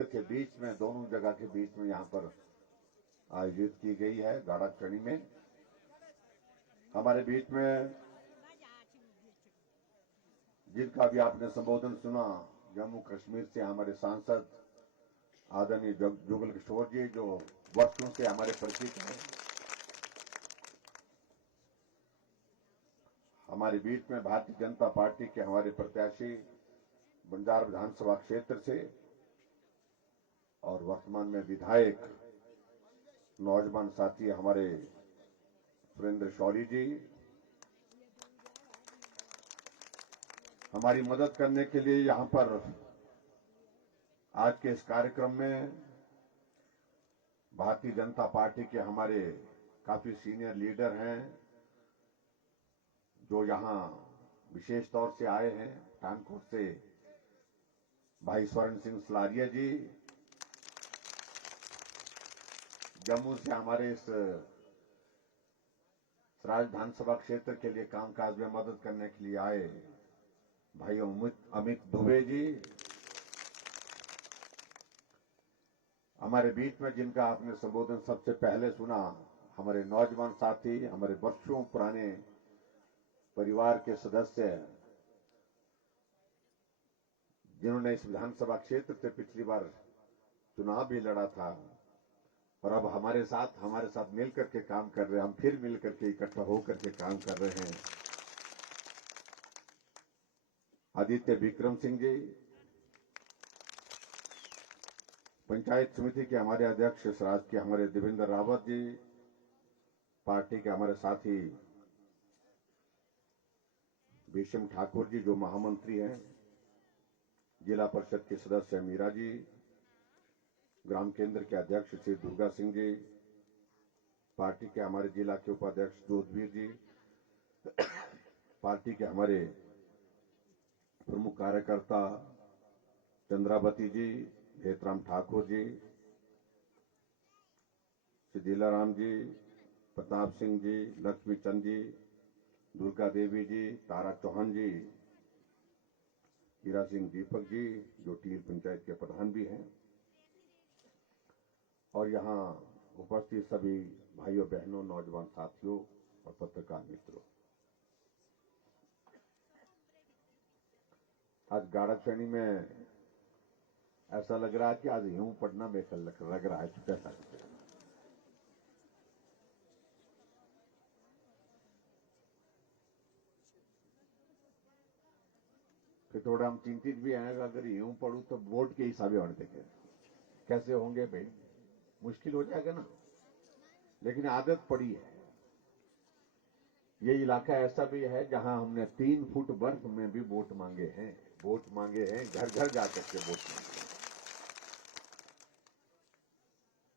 के बीच में, दोनों जगह के बीच में यहां पर आयोजित की गई है गाड़ाक्षणी में। हमारे बीच में जिनका भी आपने संबोधन सुना, जम्मू कश्मीर से हमारे सांसद आदरणीय जुगल किशोर जी, जो वर्षों से हमारे परिचित हैं। हमारे बीच में भारतीय जनता पार्टी के हमारे प्रत्याशी बंजार विधानसभा क्षेत्र से और वर्तमान में विधायक नौजवान साथी हमारे सुरेंद्र शौरी जी, हमारी मदद करने के लिए यहां पर आज के इस कार्यक्रम में भारतीय जनता पार्टी के हमारे काफी सीनियर लीडर हैं जो यहां विशेष तौर से आए हैं। पठानकोट से भाई स्वर्ण सिंह सलारिया जी, जम्मू से हमारे इस सराज विधानसभा क्षेत्र के लिए कामकाज में मदद करने के लिए आए भाई अमित दुबे जी, हमारे बीच में जिनका आपने संबोधन सबसे पहले सुना, हमारे नौजवान साथी, हमारे वर्षों पुराने परिवार के सदस्य, जिन्होंने इस विधानसभा क्षेत्र से पिछली बार चुनाव भी लड़ा था और अब हमारे साथ मिलकर के काम कर रहे हैं। हम फिर मिलकर के इकट्ठा होकर के काम कर रहे हैं। आदित्य विक्रम सिंह जी, पंचायत समिति के हमारे अध्यक्ष सराज के हमारे देवेंद्र रावत जी, पार्टी के हमारे साथी भीष्म ठाकुर जी जो महामंत्री हैं, जिला परिषद के सदस्य मीरा जी, ग्राम केंद्र के अध्यक्ष श्री दुर्गा सिंह जी, पार्टी के हमारे जिला के उपाध्यक्ष जोधवीर जी, पार्टी के हमारे प्रमुख कार्यकर्ता चंद्रावती जी, हेतराम ठाकुर जी, श्री दिलाराम जी, प्रताप सिंह जी, लक्ष्मी चंद जी, दुर्गा देवी जी, तारा चौहान जी, हीरा सिंह दीपक जी जो टील पंचायत के प्रधान भी हैं, और यहां उपस्थित सभी भाइयों बहनों, नौजवान साथियों और पत्रकार मित्रों। आज गाड़ाक्षणी में ऐसा लग रहा है कि आज यूं पढ़ना में लग रहा है कैसा फिर थोड़ा हम चिंतित भी हैं। अगर यूं पढ़ू तो वोट के हिसाबे होने देखे कैसे होंगे भाई, मुश्किल हो जाएगा ना। लेकिन आदत पड़ी है। ये इलाका ऐसा भी है जहां हमने 3 फुट बर्फ में भी वोट मांगे हैं, घर घर जाकर के वोट मांगे हैं।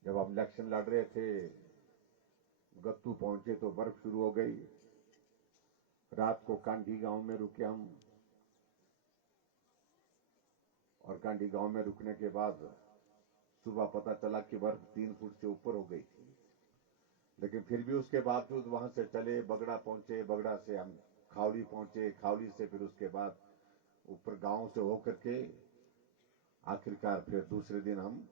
जब हम इलेक्शन लड़ रहे थे, गत्तू पहुंचे तो बर्फ शुरू हो गई। रात को कांडी गांव में रुके हम, और कांडी गांव में रुकने के बाद सुबह पता चला कि बर्फ 3 फुट से ऊपर हो गई थी। लेकिन फिर भी उसके बावजूद वहां से चले, बगड़ा पहुंचे, बगड़ा से हम खावली पहुंचे, खावली से फिर उसके बाद ऊपर गांव से होकर के आखिरकार फिर दूसरे दिन हम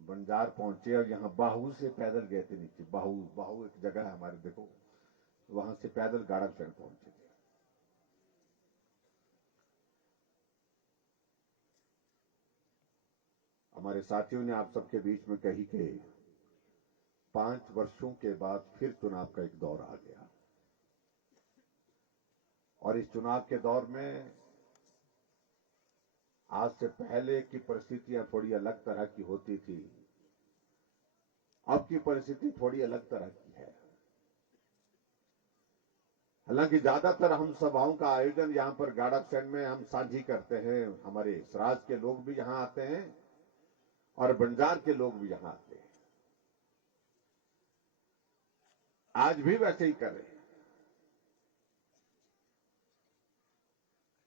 बंजार पहुंचे और यहां बाहू से पैदल गए थे नीचे। बाहू एक जगह है हमारे, देखो, वहां से पैदल गाड़ाक्षण पहुंचे थे। हमारे साथियों ने आप सबके बीच में कही कि 5 वर्षों के बाद फिर चुनाव का एक दौर आ गया, और इस चुनाव के दौर में आज से पहले की परिस्थितियां थोड़ी अलग तरह की होती थी। अब की परिस्थिति थोड़ी अलग तरह की है। हालांकि ज्यादातर हम सभाओं का आयोजन यहां पर गाड़ाक्षण में हम साझी करते हैं। हमारे सराज के लोग भी यहां आते हैं और बंजार के लोग भी यहां आते हैं। आज भी वैसे ही कर रहे हैं।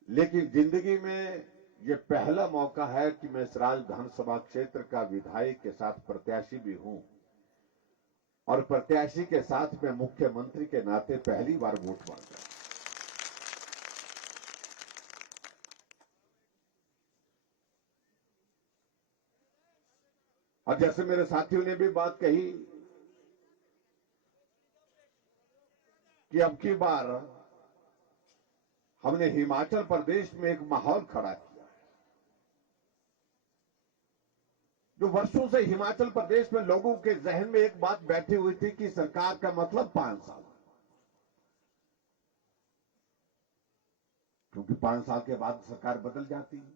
लेकिन जिंदगी में यह पहला मौका है कि मैं सराज विधानसभा क्षेत्र का विधायक के साथ प्रत्याशी भी हूं, और प्रत्याशी के साथ में मुख्यमंत्री के नाते पहली बार वोट मांग रहा हूं। और जैसे मेरे साथियों ने भी बात कही कि अब की बार हमने हिमाचल प्रदेश में एक माहौल खड़ा किया है। जो वर्षों से हिमाचल प्रदेश में लोगों के जहन में एक बात बैठी हुई थी कि सरकार का मतलब 5 साल, क्योंकि 5 साल के बाद सरकार बदल जाती है।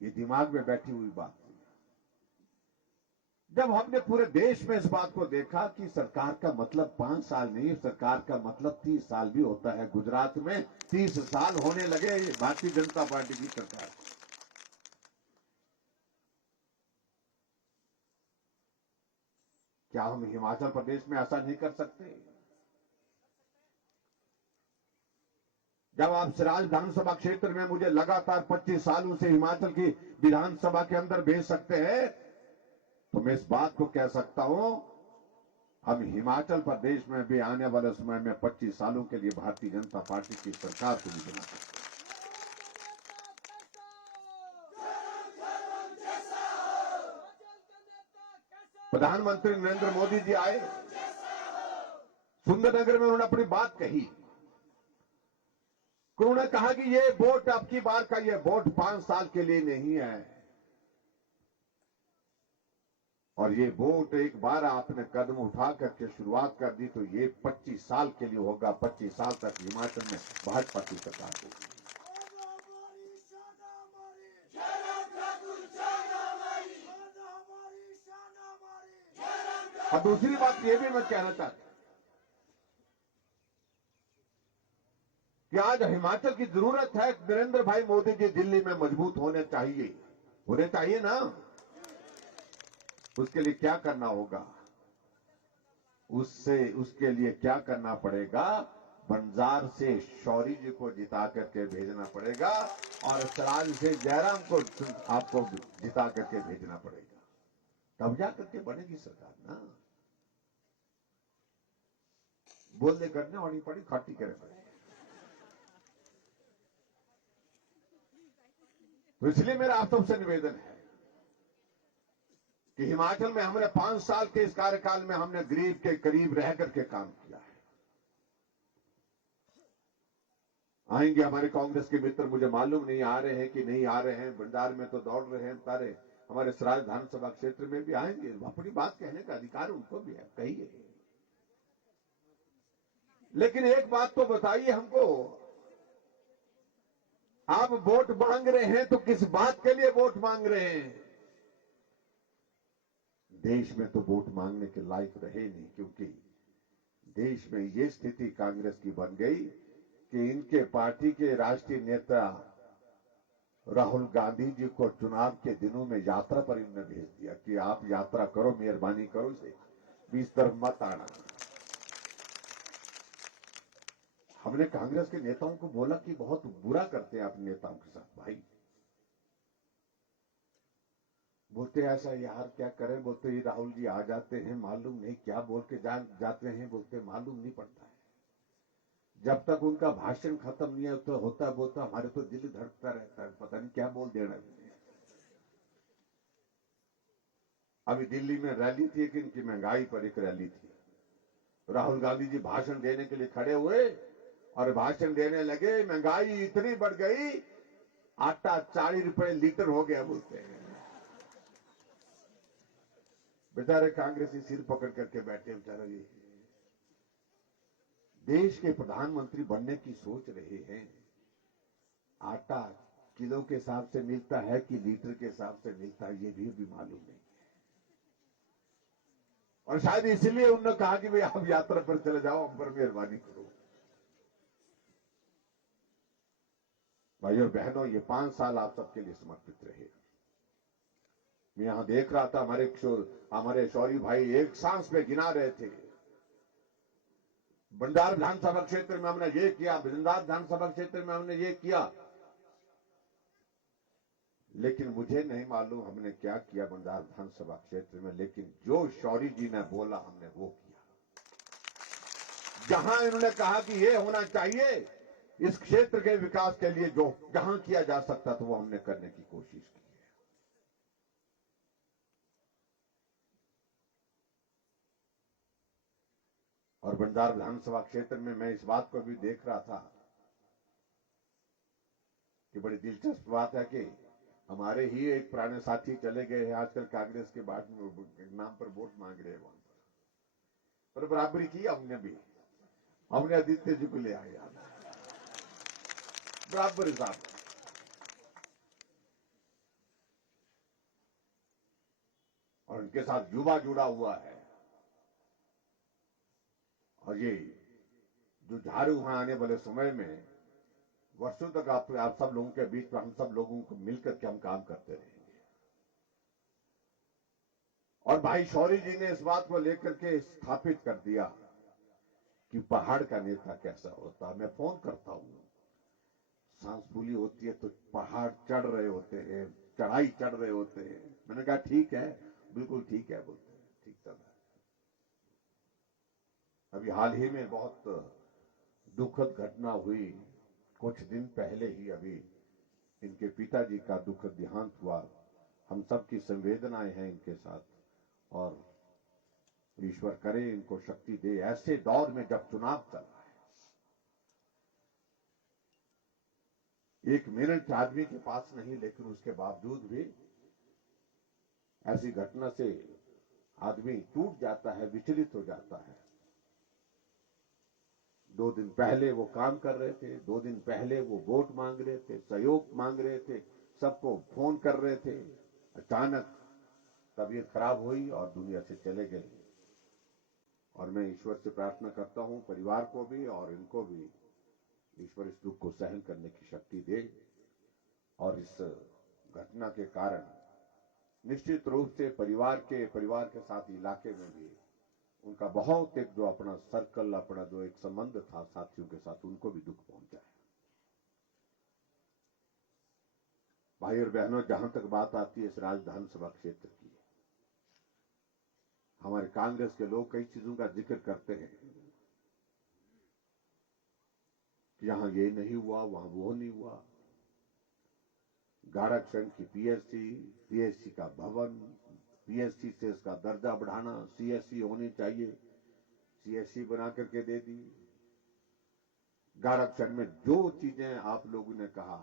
ये दिमाग में बैठी हुई बात थी। जब हमने पूरे देश में इस बात को देखा कि सरकार का मतलब 5 साल नहीं, सरकार का मतलब 30 साल भी होता है। गुजरात में 30 साल होने लगे भारतीय जनता पार्टी की सरकार। क्या हम हिमाचल प्रदेश में ऐसा नहीं कर सकते? जब आप सिराज विधानसभा क्षेत्र में मुझे लगातार 25 सालों से हिमाचल की विधानसभा के अंदर भेज सकते हैं, तो मैं इस बात को कह सकता हूं, हम हिमाचल प्रदेश में भी आने वाले समय में 25 सालों के लिए भारतीय जनता पार्टी की सरकार को भी बना सकते हैं। प्रधानमंत्री नरेंद्र मोदी जी आए, सुंदरनगर में उन्होंने अपनी बात कही। उन्होंने कहा कि ये वोट अब की बार का ये वोट 5 साल के लिए नहीं है, और ये वोट एक बार आपने कदम उठा करके शुरुआत कर दी तो ये 25 साल के लिए होगा। 25 साल तक हिमाचल में भाजपा की सरकार होगी। और दूसरी बात ये भी मैं कहना चाहता हूं कि आज हिमाचल की जरूरत है। नरेंद्र भाई मोदी जी दिल्ली में मजबूत होने चाहिए ना। उसके लिए क्या करना होगा? उसके लिए क्या करना पड़ेगा? बंजार से शौरी जी को जिता करके भेजना पड़ेगा और सराज से जयराम को आपको जिता करके भेजना पड़ेगा, तब जा करके बनेगी सरकार ना। बोलने करने वाली पड़ी खाटी करे पड़े। तो इसलिए मेरा आप सबसे निवेदन है कि हिमाचल में हमने 5 साल के इस कार्यकाल में हमने गरीब के करीब रह करके काम किया है। आएंगे हमारे कांग्रेस के मित्र, मुझे मालूम नहीं आ रहे हैं कि नहीं आ रहे हैं। बंजार में तो दौड़ रहे हैं सारे, हमारे सराज विधानसभा क्षेत्र में भी आएंगे। अपनी बात कहने का अधिकार उनको भी है, कहिए। लेकिन एक बात तो बताइए हमको, आप वोट मांग रहे हैं तो किस बात के लिए वोट मांग रहे हैं? देश में तो वोट मांगने के लायक रहे नहीं, क्योंकि देश में ये स्थिति कांग्रेस की बन गई कि इनके पार्टी के राष्ट्रीय नेता राहुल गांधी जी को चुनाव के दिनों में यात्रा पर इन्होंने भेज दिया कि आप यात्रा करो, मेहरबानी करो, इसे बीच तरफ मत आना। हमने कांग्रेस के नेताओं को बोला कि बहुत बुरा करते हैं अपने नेताओं के साथ भाई। बोलते ऐसा यार क्या करें, बोलते ये राहुल जी आ जाते हैं, मालूम नहीं क्या बोल के जाते हैं, बोलते मालूम नहीं पड़ता है। जब तक उनका भाषण खत्म नहीं होता बोलता हमारे तो दिल धड़कता रहता है, पता नहीं क्या बोल देना। अभी दिल्ली में रैली थी, कि इनकी महंगाई पर एक रैली थी। राहुल गांधी जी भाषण देने के लिए खड़े हुए और भाषण देने लगे, महंगाई इतनी बढ़ गई, आटा 40 रुपए लीटर हो गया बोलते हैं। बेचारे कांग्रेसी सिर पकड़ करके बैठे, बेचारे देश के प्रधानमंत्री बनने की सोच रहे हैं। आटा किलो के हिसाब से मिलता है कि लीटर के हिसाब से मिलता है, ये भी मालूम नहीं है। और शायद इसलिए उन्होंने कहा कि भाई आप यात्रा पर चले जाओ, हम पर मेहरबानी करो। भाई और बहनों, ये 5 साल आप सबके लिए समर्पित रहे। मैं यहां देख रहा था, हमारे शौरी भाई एक सांस में गिना रहे थे। बंजार विधानसभा क्षेत्र में हमने ये किया, बंजार विधानसभा क्षेत्र में हमने ये किया, लेकिन मुझे नहीं मालूम हमने क्या किया बंजार विधानसभा क्षेत्र में। लेकिन जो शौरी जी ने बोला हमने वो किया। जहां इन्होंने कहा कि ये होना चाहिए इस क्षेत्र के विकास के लिए, जो जहां किया जा सकता था वो हमने करने की कोशिश की है। और बंजार विधानसभा क्षेत्र में मैं इस बात को भी देख रहा था कि बड़ी दिलचस्प बात है कि हमारे ही एक पुराने साथी चले गए हैं आजकल कांग्रेस के बाद नाम पर वोट मांग रहे हैं वहां पर बराबरी की हमने भी, हमने आदित्य जी को ले आए बराबर हिसाब। और उनके साथ युवा जुड़ा हुआ है और ये जो झाड़ू वहां आने वाले समय में वर्षों तक आप सब लोगों के बीच में हम सब लोगों को मिलकर के हम काम करते रहेंगे। और भाई शौरी जी ने इस बात को लेकर के स्थापित कर दिया कि पहाड़ का नेता कैसा होता है। मैं फोन करता हूं, सांस फूली होती है तो पहाड़ चढ़ रहे होते हैं, चढ़ाई चढ़ रहे होते हैं। मैंने कहा ठीक है, बिल्कुल ठीक है, बोलते हैं ठीक चल रहा है। अभी हाल ही में बहुत दुखद घटना हुई, कुछ दिन पहले ही अभी इनके पिताजी का दुखद देहांत हुआ। हम सबकी संवेदनाएं हैं इनके साथ और ईश्वर करे इनको शक्ति दे ऐसे दौर में जब चुनाव चल रहा है। एक मिनट आदमी के पास नहीं, लेकिन उसके बावजूद भी ऐसी घटना से आदमी टूट जाता है, विचलित हो जाता है। 2 दिन पहले वो काम कर रहे थे, 2 दिन पहले वो वोट मांग रहे थे, सहयोग मांग रहे थे, सबको फोन कर रहे थे। अचानक तबीयत खराब हुई और दुनिया से चले गए। और मैं ईश्वर से प्रार्थना करता हूं परिवार को भी और इनको भी ईश्वर इस दुख को सहन करने की शक्ति दे। और इस घटना के कारण निश्चित रूप से परिवार के साथ इलाके में भी उनका बहुत एक जो अपना सर्कल, अपना जो एक संबंध था साथियों के साथ, उनको भी दुख पहुंचा है। भाई और बहनों, जहां तक बात आती है इस विधानसभा क्षेत्र की, हमारे कांग्रेस के लोग कई चीजों का जिक्र करते हैं कि यहां ये नहीं हुआ, वहां वो नहीं हुआ। गाड़ाक्षण की पीएससी का भवन, पीएससी से इसका दर्जा बढ़ाना, सीएससी होनी चाहिए, सीएससी बना करके दे दी। गाड़ाक्षण में जो चीजें आप लोगों ने कहा,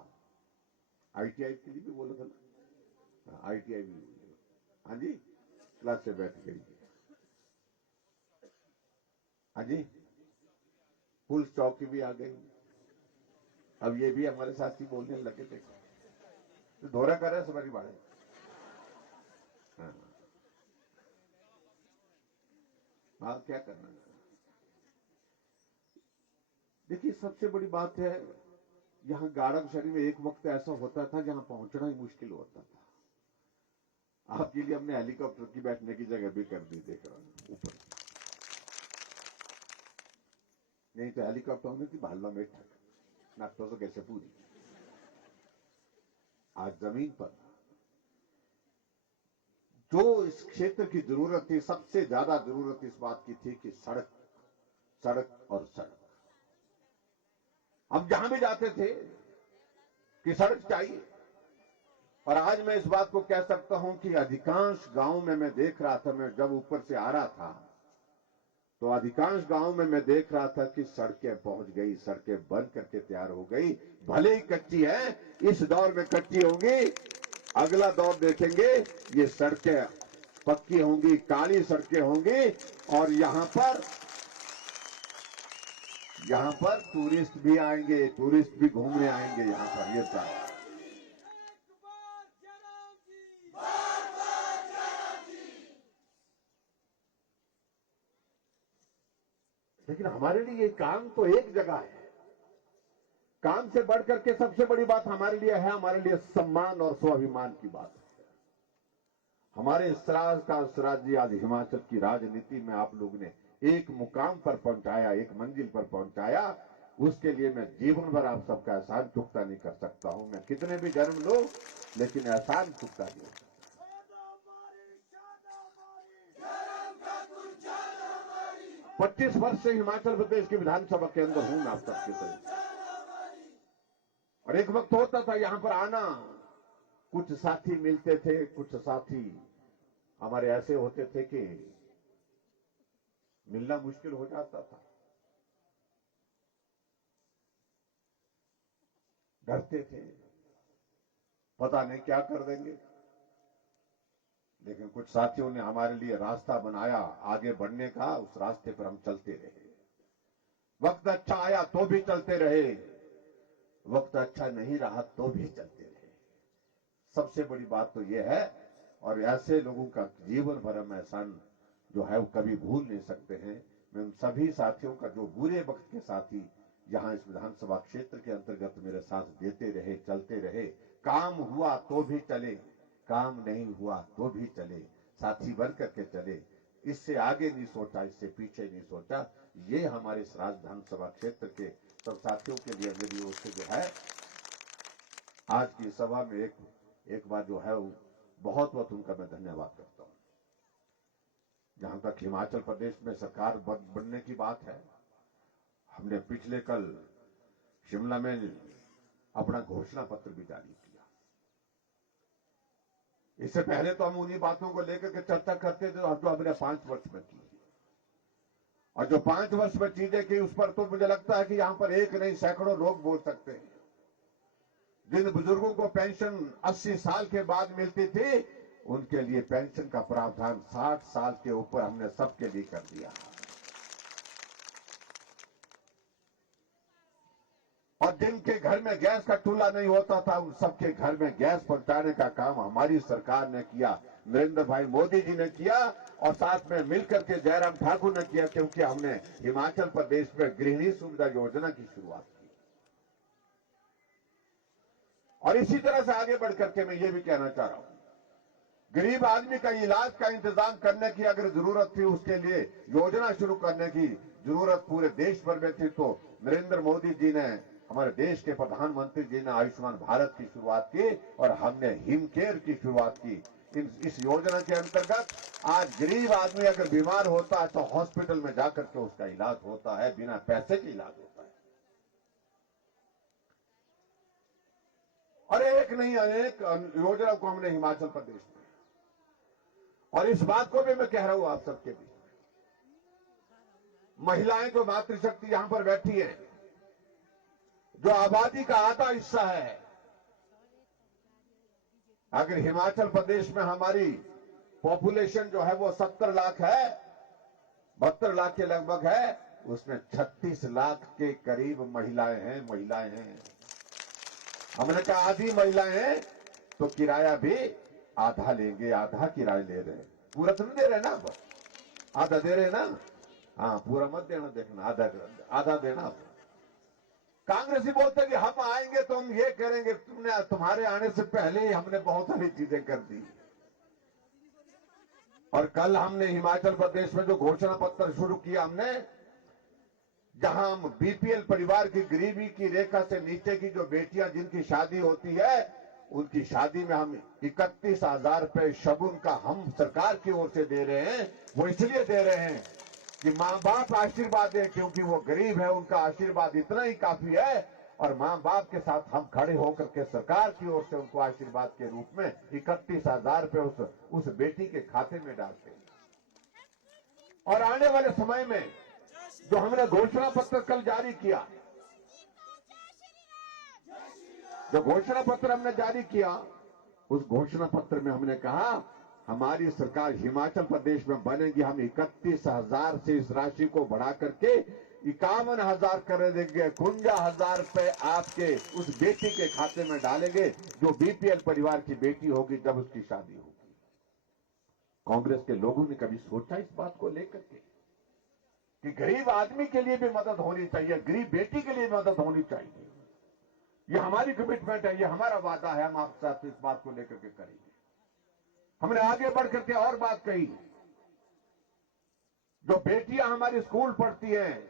आईटीआई के लिए भी बोला था ना, आईटीआई भी बोला। हाँ जी, क्लास से बैठ गई। हाँ जी, पुलिस चौकी भी आ गई। अब ये भी हमारे साथ ही बोलने लगे थे, तो धोरा कर रहे हैं सवारी बाड़े। हाँ, क्या करना है। देखिए, सबसे बड़ी बात है, यहां गाड़ाक्षरी में एक वक्त ऐसा होता था जहां पहुंचना ही मुश्किल होता था। आपके लिए हमने हेलीकॉप्टर की बैठने की जगह भी कर दी, देख रहा हूं ऊपर। नहीं तो हेलीकॉप्टर होने की भाला में ठक नाटो से कैसे पूरी। आज जमीन पर जो इस क्षेत्र की जरूरत थी, सबसे ज्यादा जरूरत इस बात की थी कि सड़क, सड़क और सड़क। हम जहां भी जाते थे कि सड़क चाहिए। और आज मैं इस बात को कह सकता हूं कि अधिकांश गांव में मैं देख रहा था, मैं जब ऊपर से आ रहा था तो अधिकांश गांव में मैं देख रहा था कि सड़कें पहुंच गई, सड़कें बन करके तैयार हो गई। भले ही कच्ची है, इस दौर में कच्ची होंगी, अगला दौर देखेंगे ये सड़कें पक्की होंगी, काली सड़कें होंगी। और यहां पर टूरिस्ट भी आएंगे, टूरिस्ट भी घूमने आएंगे यहां पर। ये था लेकिन हमारे लिए काम तो एक जगह है। काम से बढ़कर के सबसे बड़ी बात हमारे लिए है, हमारे लिए सम्मान और स्वाभिमान की बात है। हमारे स्वराज का स्वराज जी आज हिमाचल की राजनीति में आप लोगों ने एक मुकाम पर पहुंचाया, एक मंजिल पर पहुंचाया। उसके लिए मैं जीवन भर आप सबका एहसान चुकता नहीं कर सकता हूं। मैं कितने भी जन्म लो, लेकिन एहसान चुकता नहीं हो सकता। 25 वर्ष से हिमाचल प्रदेश की विधानसभा के अंदर हूं मैं आप सबके साथ। और एक वक्त होता था यहां पर आना, कुछ साथी मिलते थे, कुछ साथी हमारे ऐसे होते थे कि मिलना मुश्किल हो जाता था, डरते थे, पता नहीं क्या कर देंगे। लेकिन कुछ साथियों ने हमारे लिए रास्ता बनाया आगे बढ़ने का, उस रास्ते पर हम चलते रहे। वक्त अच्छा आया तो भी चलते रहे, वक्त अच्छा नहीं रहा तो भी चलते रहे। सबसे बड़ी बात तो यह है, और ऐसे लोगों का जीवन भर हम एहसान जो है वो कभी भूल नहीं सकते हैं। मैं उन सभी साथियों का जो बुरे वक्त के साथी यहां इस विधानसभा क्षेत्र के अंतर्गत मेरे साथ देते रहे, चलते रहे, काम हुआ तो भी चले, काम नहीं हुआ तो भी चले, साथी बन करके चले, इससे आगे नहीं सोचा, इससे पीछे नहीं सोचा। ये हमारे इस विधानसभा क्षेत्र के सब साथियों के लिए मेरी ओर से जो है आज की सभा में एक बार जो है बहुत बहुत उनका मैं धन्यवाद करता हूं। जहां तक हिमाचल प्रदेश में सरकार बनने की बात है, हमने पिछले कल शिमला में अपना घोषणा पत्र भी जारी किया। इससे पहले तो हम उन्हीं बातों को लेकर के चर्चा करते थे जो हमने 5 वर्ष में की, और जो 5 वर्ष में चीजें की उस पर तो मुझे लगता है कि यहां पर एक नहीं सैकड़ों लोग बोल सकते हैं। जिन बुजुर्गों को पेंशन 80 साल के बाद मिलती थी, उनके लिए पेंशन का प्रावधान 60 साल के ऊपर हमने सबके लिए कर दिया। और जिनके घर में गैस का चूल्हा नहीं होता था, उन सबके घर में गैस पहुंचाने का काम हमारी सरकार ने किया, नरेंद्र भाई मोदी जी ने किया, और साथ में मिलकर के जयराम ठाकुर ने किया, क्योंकि हमने हिमाचल प्रदेश में गृहिणी सुविधा योजना की शुरुआत की। और इसी तरह से आगे बढ़ करके मैं ये भी कहना चाह रहा हूं, गरीब आदमी का इलाज का इंतजाम करने की अगर जरूरत थी, उसके लिए योजना शुरू करने की जरूरत पूरे देश भर में थी, तो नरेंद्र मोदी जी ने, हमारे देश के प्रधानमंत्री जी ने आयुष्मान भारत की शुरुआत की, और हमने हिमकेयर की शुरुआत की। इस योजना के अंतर्गत आज गरीब आदमी अगर बीमार होता है तो हॉस्पिटल में जाकर के उसका इलाज होता है, बिना पैसे के इलाज होता है। और एक नहीं अनेक योजना को हमने हिमाचल प्रदेश में, और इस बात को भी मैं कह रहा हूं आप सबके बीच में, महिलाएं जो मातृशक्ति यहां पर बैठी है, जो आबादी का आधा हिस्सा है, अगर हिमाचल प्रदेश में हमारी पॉपुलेशन जो है वो 70 लाख है, 72 लाख के लगभग है, उसमें 36 लाख के करीब महिलाएं हैं। हमने कहा आधी महिलाएं हैं तो किराया भी आधा लेंगे, आधा किराया ले रहे हैं, पूरा तो नहीं दे रहे ना, आधा दे रहे ना, हाँ पूरा मत देना, देखना आधा देना। कांग्रेसी बोलते कि हम आएंगे तो हम ये करेंगे, तुम्हारे आने से पहले ही हमने बहुत सारी चीजें कर दी। और कल हमने हिमाचल प्रदेश में जो घोषणा पत्र शुरू किया हमने, जहां हम बीपीएल परिवार की गरीबी की रेखा से नीचे की जो बेटियां जिनकी शादी होती है, उनकी शादी में हम 31,000 रुपए शगुन का हम सरकार की ओर से दे रहे हैं। वो इसलिए दे रहे हैं कि मां बाप आशीर्वाद दें, क्योंकि वो गरीब है, उनका आशीर्वाद इतना ही काफी है, और मां बाप के साथ हम खड़े होकर के सरकार की ओर से उनको आशीर्वाद के रूप में 31,000 रुपए उस बेटी के खाते में डालते हैं। और आने वाले समय में जो हमने घोषणा पत्र कल जारी किया, जो घोषणा पत्र हमने जारी किया, उस घोषणा पत्र में हमने कहा हमारी सरकार हिमाचल प्रदेश में बनेगी, हम 31,000 से इस राशि को बढ़ा करके 51,000 कर देंगे। 51,000 रुपए आपके उस बेटी के खाते में डालेंगे जो बीपीएल परिवार की बेटी होगी जब उसकी शादी होगी। कांग्रेस के लोगों ने कभी सोचा इस बात को लेकर के कि गरीब आदमी के लिए भी मदद होनी चाहिए, गरीब बेटी के लिए मदद होनी चाहिए? ये हमारी कमिटमेंट है, ये हमारा वादा है, हम आपके साथ इस बात को लेकर के करेंगे। हमने आगे बढ़ करके और बात कही, जो बेटियां हमारी स्कूल पढ़ती हैं,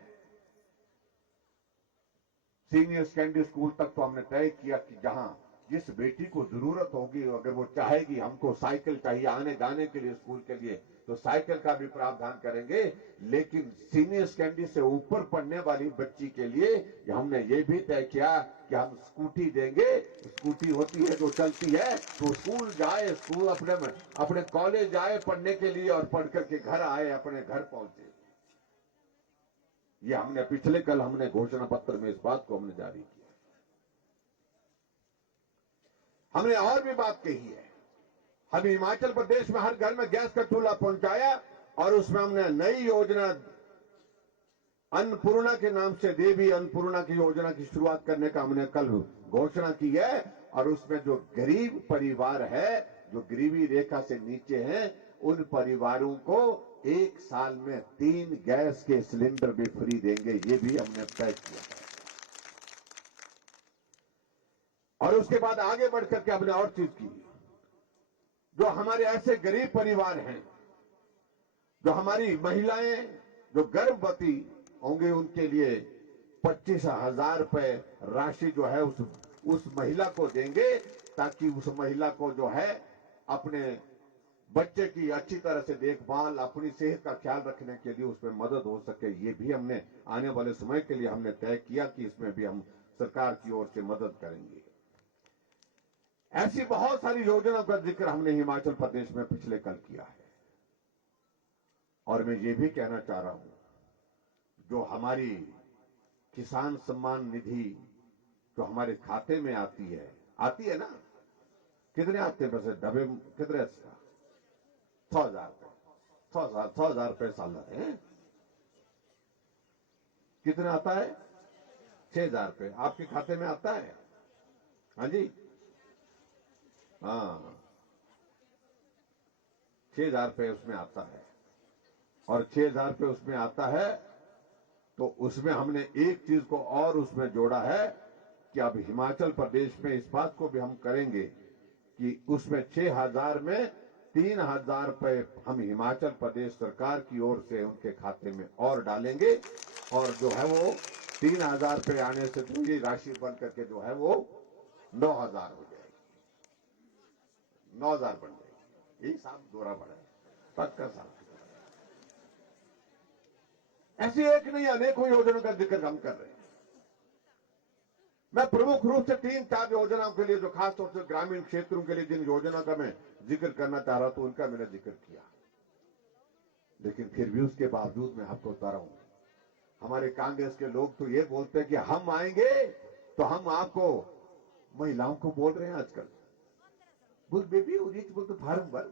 सीनियर सेकेंडरी स्कूल तक, तो हमने तय किया कि जहां जिस बेटी को जरूरत होगी, अगर वो चाहेगी हमको साइकिल चाहिए आने जाने के लिए स्कूल के लिए, तो साइकिल का भी प्रावधान करेंगे। लेकिन सीनियर सेकेंडरी से ऊपर पढ़ने वाली बच्ची के लिए हमने ये भी तय किया कि हम स्कूटी देंगे। स्कूटी होती है जो चलती है, तो स्कूल जाए, स्कूल अपने कॉलेज जाए पढ़ने के लिए, और पढ़ करके घर आए, अपने घर पहुंचे। ये हमने पिछले कल हमने घोषणा पत्र में इस बात को हमने जारी किया। हमने और भी बात कही है। हम हिमाचल प्रदेश में हर घर में गैस का चूल्हा पहुंचाया और उसमें हमने नई योजना अन्नपूर्णा के नाम से देवी अन्नपूर्णा की योजना की शुरुआत करने का हमने कल घोषणा की है। और उसमें जो गरीब परिवार है, जो गरीबी रेखा से नीचे हैं, उन परिवारों को 1 साल में 3 गैस के सिलेंडर भी फ्री देंगे, ये भी हमने तय किया है। और उसके बाद आगे बढ़कर के हमने और चीज की, जो हमारे ऐसे गरीब परिवार हैं, जो हमारी महिलाएं जो गर्भवती होंगे, उनके लिए 25,000 रुपए राशि जो है उस महिला को देंगे, ताकि उस महिला को जो है अपने बच्चे की अच्छी तरह से देखभाल, अपनी सेहत का ख्याल रखने के लिए उसमें मदद हो सके। ये भी हमने आने वाले समय के लिए हमने तय किया कि इसमें भी हम सरकार की ओर से मदद करेंगे। ऐसी बहुत सारी योजनाओं का जिक्र हमने हिमाचल प्रदेश में पिछले कल किया है। और मैं ये भी कहना चाह रहा हूं, जो हमारी किसान सम्मान निधि जो हमारे खाते में आती है ना, कितने आते हैं पैसे? डबे कितने? 100,000 रुपए, 100,000 रुपए साल है। कितने आता है? 6,000 रुपए आपके खाते में आता है। हाँ जी, हाँ, 6,000 रुपए उसमें आता है। और 6,000 रुपए उसमें आता है तो उसमें हमने एक चीज को और उसमें जोड़ा है कि अब हिमाचल प्रदेश में इस बात को भी हम करेंगे कि उसमें 6,000 में 3,000 रुपए हम हिमाचल प्रदेश सरकार की ओर से उनके खाते में और डालेंगे। और जो है वो 3,000 रुपए आने से तो ये राशि बन करके जो है वो 9,000 हो जाएगी, 9,000 बन जाएगी। एक साथ दोहरा बढ़ा पक्का साथ। ऐसी एक नहीं अनेकों योजनाओं का जिक्र हम कर रहे हैं। मैं प्रमुख रूप से 3-4 योजनाओं के लिए, जो खास तौर से ग्रामीण क्षेत्रों के लिए जिन योजना का मैं जिक्र करना चाह रहा था, उनका मैंने जिक्र किया। लेकिन फिर भी उसके बावजूद मैं आपको बता रहा हूं, हमारे कांग्रेस के लोग तो ये बोलते हैं कि हम आएंगे तो हम आपको, महिलाओं को बोल रहे हैं आजकल, बोल बेबी उरीच बोल तो फार्म भर,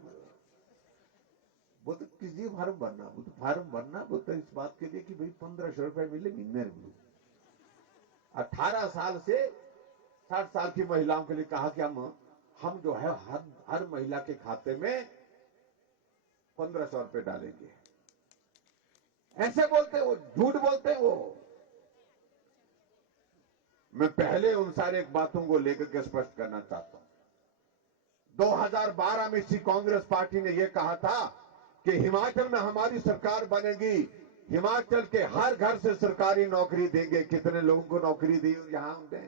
वो तो किसी फार्म भरना, वो तो फार्म भरना बोलते इस बात के लिए कि भाई 1,500 रुपए मिले महीने में। 18 साल से 60 साल की महिलाओं के लिए कहा कि हम जो है हर महिला के खाते में 1,500 रुपए डालेंगे। ऐसे बोलते वो, झूठ बोलते वो। मैं पहले उन सारे बातों को लेकर के स्पष्ट करना चाहता हूं। 2012 में इसी कांग्रेस पार्टी ने यह कहा था कि हिमाचल में हमारी सरकार बनेगी, हिमाचल के हर घर से सरकारी नौकरी देंगे। कितने लोगों को नौकरी दी यहां हमने?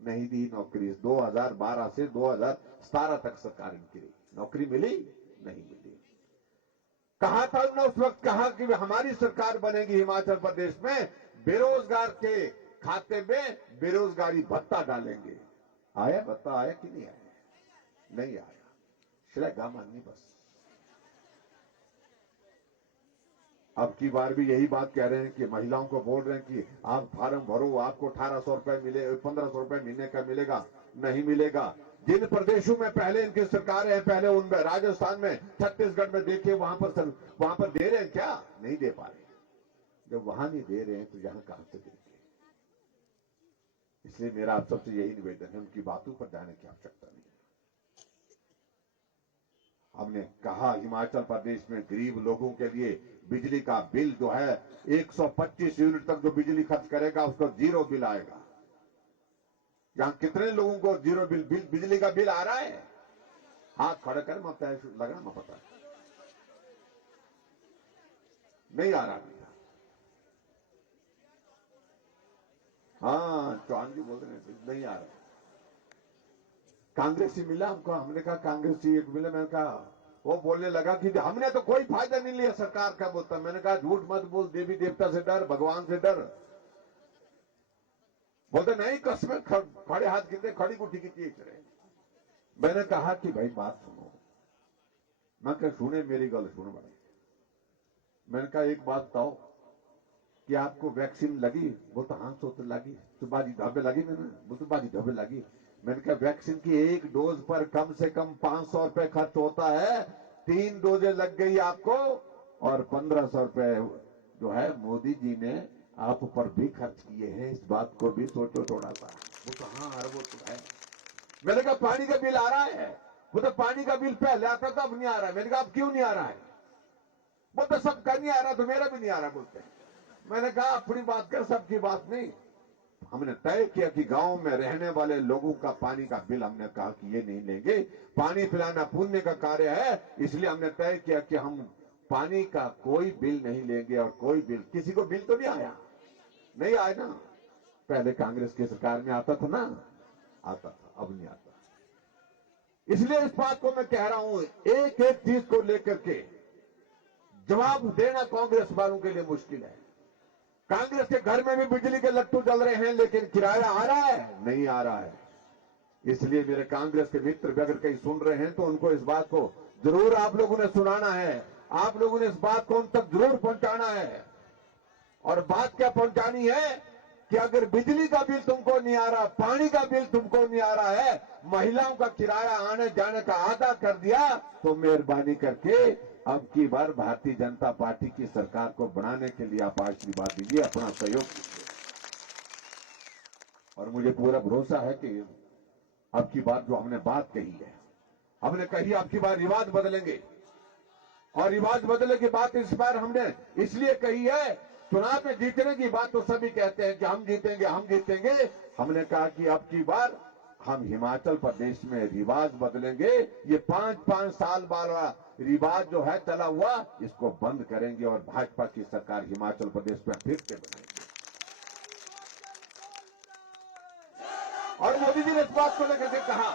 नहीं दी नौकरी। 2012 से 2017 तक सरकार इनकी रही, नौकरी मिली नहीं मिली। कहा था उन्होंने उस वक्त, कहा कि हमारी सरकार बनेगी हिमाचल प्रदेश में, बेरोजगार के खाते में बेरोजगारी भत्ता डालेंगे। आया भत्ता? आया कि नहीं आया? नहीं आया। श्रेगा माननी बस। अब की बार भी यही बात कह रहे हैं कि महिलाओं को बोल रहे हैं कि आप फार्म भरो, आपको 1,800 रुपए मिले, 1,500 रुपए महीने का मिलेगा। नहीं मिलेगा। जिन प्रदेशों में पहले इनकी सरकारें हैं, पहले उनमें राजस्थान में, छत्तीसगढ़ में देखिए, वहां पर दे रहे हैं क्या? नहीं दे पा रहे। जब वहां नहीं दे रहे हैं तो यहां कहां से देंगे? इसलिए मेरा आप सबसे यही निवेदन है, उनकी बातों पर जाने की आवश्यकता नहीं। हमने कहा हिमाचल प्रदेश में गरीब लोगों के लिए बिजली का बिल जो है 125 यूनिट तक जो बिजली खर्च करेगा उसको 0 बिल आएगा। यहां कितने लोगों को 0 बिल बिजली का बिल आ रहा है? हाथ खड़े कर, मैं लगा मैं पता नहीं आ रहा। हाँ, चौहान जी बोल रहे हैं नहीं आ रहा। कांग्रेस से मिला हमको, हमने कहा कांग्रेस से एक मिला। मैंने कहा, वो बोलने लगा कि हमने तो कोई फायदा नहीं लिया सरकार का। बोलता, मैंने कहा झूठ मत बोल, देवी देवता से डर, भगवान से डर। बोलते नहीं, कसम खड़े हाथ गिरते, खड़ी गुठी की चीज रहे। मैंने कहा कि भाई बात सुनो। मैं कहा सुने, मेरी गल सुनो बड़े। मैंने कहा एक बात बताओ, कि आपको वैक्सीन लगी? वो तो हाँ तो लगी, तो बाजी ढाबे लगी मैंने, वो तो बाजी ढाबे लगी। मैंने कहा वैक्सीन की एक डोज पर कम से कम 500 रुपए खर्च होता है, 3 डोजें लग गई आपको और 1500 रुपए जो है मोदी जी ने आप पर भी खर्च किए हैं। इस बात को भी सोचो थोड़ा सा। वो तो हाँ अरे वो तो है। मैंने कहा पानी का बिल आ रहा है? वो तो पानी का बिल पहले आता था अब नहीं आ रहा है। मैंने कहा अब क्यों नहीं आ रहा है? वो तो सबका नहीं आ रहा तो मेरा भी नहीं आ रहा बोलते हैं। मैंने कहा अपनी बात कर, सबकी बात नहीं। हमने तय किया कि गांव में रहने वाले लोगों का पानी का बिल हमने कहा कि ये नहीं लेंगे। पानी पिलाना पुण्य का कार्य है, इसलिए हमने तय किया कि हम पानी का कोई बिल नहीं लेंगे। और कोई बिल, किसी को बिल तो नहीं आया? नहीं आया ना। पहले कांग्रेस की सरकार में आता था ना, आता था, अब नहीं आता। इसलिए इस बात को मैं कह रहा हूं, एक एक चीज को लेकर के जवाब देना कांग्रेस वालों के लिए मुश्किल है। कांग्रेस के घर में भी बिजली के लट्टू जल रहे हैं, लेकिन किराया आ रहा है? नहीं आ रहा है। इसलिए मेरे कांग्रेस के मित्र भी अगर कहीं सुन रहे हैं तो उनको इस बात को जरूर आप लोगों ने सुनाना है। आप लोगों ने इस बात को उन तक जरूर पहुंचाना है। और बात क्या पहुंचानी है कि अगर बिजली का बिल तुमको नहीं आ रहा, पानी का बिल तुमको नहीं आ रहा है, महिलाओं का किराया आने जाने का आधा कर दिया, तो मेहरबानी करके अब की बार भारतीय जनता पार्टी की सरकार को बनाने के लिए आप आशीर्वाद दीजिए, अपना सहयोग दीजिए। और मुझे पूरा भरोसा है कि अब की बार जो हमने बात कही है, हमने कही अब की बार रिवाज बदलेंगे। और रिवाज बदलने की बात इस बार हमने इसलिए कही है, चुनाव में जीतने की बात तो सभी कहते हैं कि हम जीतेंगे हम जीतेंगे। हमने कहा कि अब की बार हम हिमाचल प्रदेश में रिवाज बदलेंगे। ये 5-5 साल वाला रिवाज जो है चला हुआ, इसको बंद करेंगे और भाजपा की सरकार हिमाचल प्रदेश में फिर से बनेगी। और मोदी जी ने इस बात को लेकर के कहा,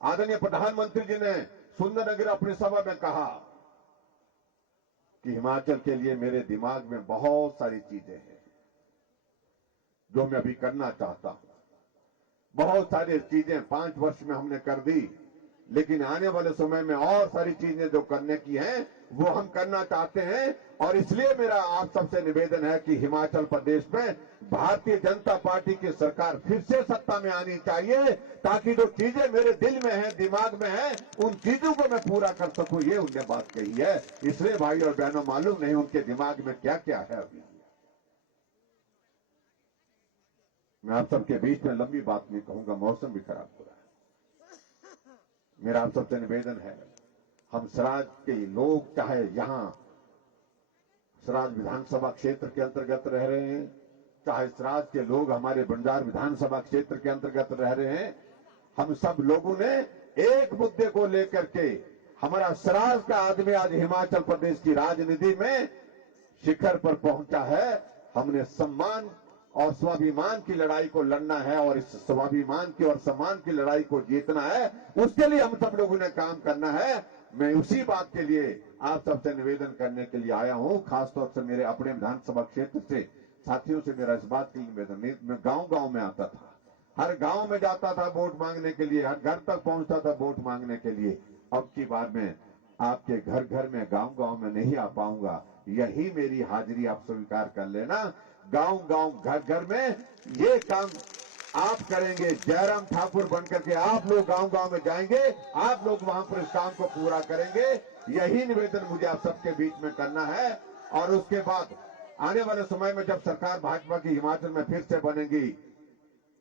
आदरणीय प्रधानमंत्री जी ने सुंदरनगर अपनी सभा में कहा कि हिमाचल के लिए मेरे दिमाग में बहुत सारी चीजें हैं जो मैं अभी करना चाहता हूं। बहुत सारी चीजें 5 वर्ष में हमने कर दी, लेकिन आने वाले समय में और सारी चीजें जो करने की हैं वो हम करना चाहते हैं। और इसलिए मेरा आप सबसे निवेदन है कि हिमाचल प्रदेश में भारतीय जनता पार्टी की सरकार फिर से सत्ता में आनी चाहिए, ताकि जो चीजें मेरे दिल में हैं, दिमाग में हैं, उन चीजों को मैं पूरा कर सकूं। ये उनने बात कही है। इसलिए भाई और बहनों, मालूम नहीं उनके दिमाग में क्या क्या है। अभी मैं आप सबके बीच में लंबी बात नहीं कहूंगा, मौसम भी खराब हो रहा है। मेरा आप सबसे निवेदन है, हम सराज के लोग चाहे यहां सराज विधानसभा क्षेत्र के अंतर्गत रह रहे हैं, चाहे सराज के लोग हमारे बंजार विधानसभा क्षेत्र के अंतर्गत रह रहे हैं, हम सब लोगों ने एक मुद्दे को लेकर के, हमारा सराज का आदमी आज हिमाचल प्रदेश की राजनीति में शिखर पर पहुंचा है। हमने सम्मान और स्वाभिमान की लड़ाई को लड़ना है और इस स्वाभिमान की और सम्मान की लड़ाई को जीतना है। उसके लिए हम सब लोगों ने काम करना है। मैं उसी बात के लिए आप सबसे निवेदन करने के लिए आया हूं। खासतौर से मेरे अपने विधानसभा क्षेत्र से साथियों से मेरा इस बात की निवेदन, मैं गांव-गांव में आता था, हर गांव में जाता था वोट मांगने के लिए, हर घर तक पहुंचता था वोट मांगने के लिए। अब की बार में आपके घर घर में, गांव-गांव में नहीं आ पाऊंगा। यही मेरी हाजिरी आप स्वीकार कर लेना। गांव-गांव, घर-घर में ये काम आप करेंगे। जयराम ठाकुर बनकर के आप लोग गांव-गांव में जाएंगे, आप लोग वहां पर इस काम को पूरा करेंगे। यही निवेदन मुझे आप सबके बीच में करना है। और उसके बाद आने वाले समय में जब सरकार भाजपा की हिमाचल में फिर से बनेगी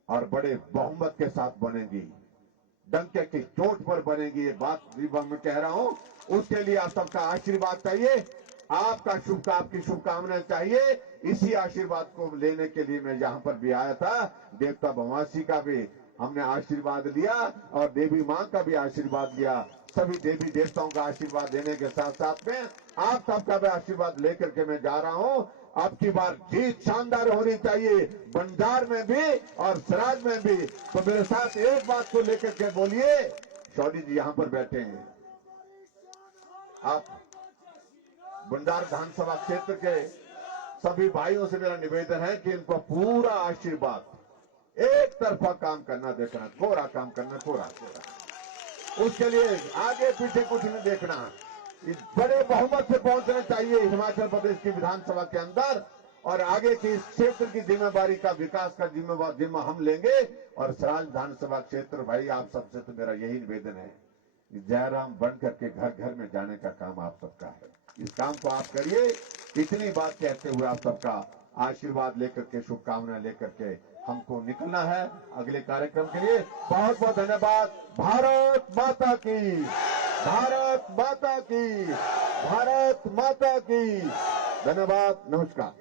और बड़े बहुमत के साथ बनेगी, डंके की चोट पर बनेगी, ये बात मैं कह रहा हूं, उसके लिए आप सबका आशीर्वाद चाहिए, आपकी शुभकामनाएं चाहिए। इसी आशीर्वाद को लेने के लिए मैं यहां पर भी आया था। देवता भवासी का भी हमने आशीर्वाद लिया और देवी मां का भी आशीर्वाद लिया। सभी देवी देवताओं का आशीर्वाद देने के साथ साथ में आप सबका भी आशीर्वाद लेकर के मैं जा रहा हूं। अब की बार जीत शानदार होनी चाहिए, बंजार में भी और सराज में भी। तो मेरे साथ एक बात को लेकर के बोलिए। शौरी जी यहां पर बैठे हैं, आप बंजार विधानसभा क्षेत्र के सभी भाइयों से मेरा निवेदन है कि इनको पूरा आशीर्वाद, एक तरफा काम करना देखना, कोरा काम करना, कोरा। उसके लिए आगे पीछे कुछ नहीं देखना, बड़े बहुमत से पहुंचना चाहिए हिमाचल प्रदेश की विधानसभा के अंदर। और आगे की इस क्षेत्र की जिम्मेवारी का, विकास का जिम्मा हम लेंगे। और सराज विधानसभा क्षेत्र, भाई आप सबसे तो मेरा यही निवेदन है, जयराम बन करके घर घर में जाने का काम आप सबका है। इस काम को आप करिए। इतनी बात कहते हुए आप सबका आशीर्वाद लेकर के, शुभकामनाएं लेकर के हमको निकलना है अगले कार्यक्रम के लिए। बहुत बहुत धन्यवाद। भारत माता की, भारत माता की, भारत माता की। धन्यवाद, नमस्कार।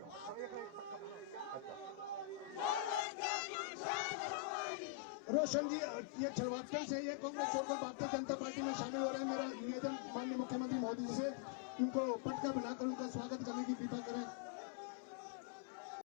रोशन जी, ये छलवाटकर से ये कांग्रेस छोड़कर भारतीय जनता पार्टी में शामिल हो रहे हैं। मेरा निवेदन माननीय मुख्यमंत्री मोदी जी से उनको पटका बनाकर उनका स्वागत करने की कृपा करें।